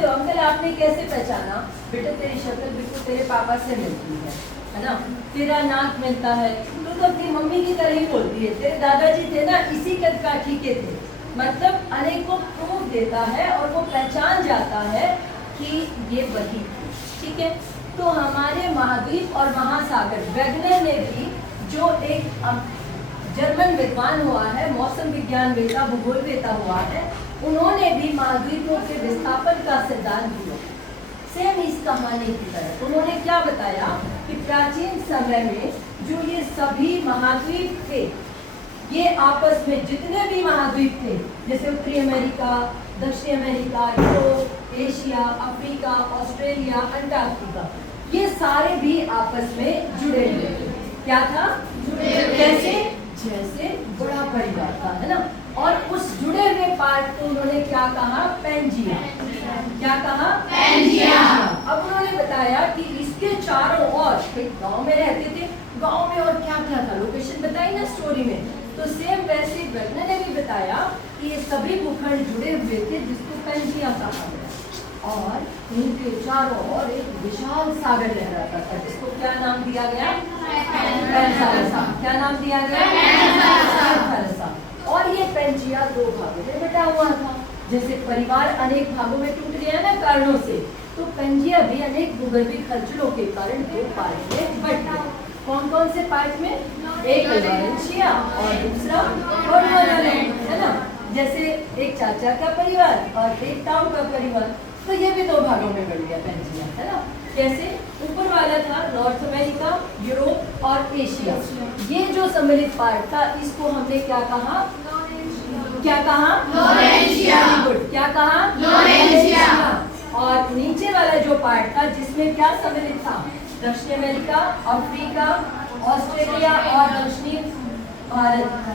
पूछते हो अंकल आपने कैसे पहचाना? बेटा तेरी शक्ल बिल्कुल तेरे पापा से मिलती है ना, तेरा नाक मिलता है, तू तो अपनी मम्मी की तरह ही बोलती है, तेरे दादाजी थे ना इसी कद काठी के थे। मतलब अनेकों प्रूफ देता है और वो पहचान जाता है कि ये वही थी। ठीक है, तो हमारे महाद्वीप और महासागर वेगनर ने भी, जो एक जर्मन विद्वान हुआ है, मौसम विज्ञान वेता भूगोल वेता हुआ है, उन्होंने भी महाद्वीपों के विस्थापन का सिद्धांत दिया। सेम इस कहानी की तरह उन्होंने क्या बताया कि प्राचीन समय में जो ये सभी महाद्वीप थे, ये आपस में जितने भी महाद्वीप थे, जैसे उत्तरी अमेरिका, दक्षिण America, Europe, Asia, Africa, Australia, Antarctica, ये सारे भी आपस में जुड़े हुए थे। क्या था? कैसे? जैसे बड़ा परिवार था, है ना। और उस जुड़े हुए पार्ट को उन्होंने क्या कहा? पैंजिया। क्या कहा? पैंजिया। अब उन्होंने बताया कि इसके चारों ओर एक गांव में रहते थे, गांव में और क्या क्या था, लोकेशन बताई ना स्टोरी में। तो सेम वैसे वेगनर ने भी बताया कि ये सभी भूखंड जुड़े हुए थे, जिसको पैंजिया कहा गया, और उनके चारों ओर एक विशाल सागर लहराता था, जिसको क्या नाम दिया गया? पैंथालसा। क्या नाम दिया गया? पैंथालसा। और ये पैंजिया दो भागों में बटा हुआ था। जैसे परिवार अनेक भागों में टूट गया ना कारणों से, तो पैंजिया भी अनेक भूगर्भीय खलचलों के कारण दो पार्ट में बट गया। कौन कौन से पार्ट में? एक लॉरेंशिया और दूसरा गोंडवानालैंड, है ना। जैसे एक चाचा का परिवार और एक ताऊ का परिवार, तो ये भी दो भागों में बढ़ गया पैंजिया, है ना। कैसे? ऊपर वाला था नॉर्थ अमेरिका, यूरोप और एशिया, ये जो सम्मिलित पार्ट था, इसको हमने क्या कहा? क्या कहा? लॉरेंशिया। क्या कहा? लॉरेंशिया। और नीचे वाला जो पार्ट था, जिसमें क्या सम्मिलित था? दक्षिण अमेरिका, अफ्रीका, ऑस्ट्रेलिया और दक्षिणी भारत।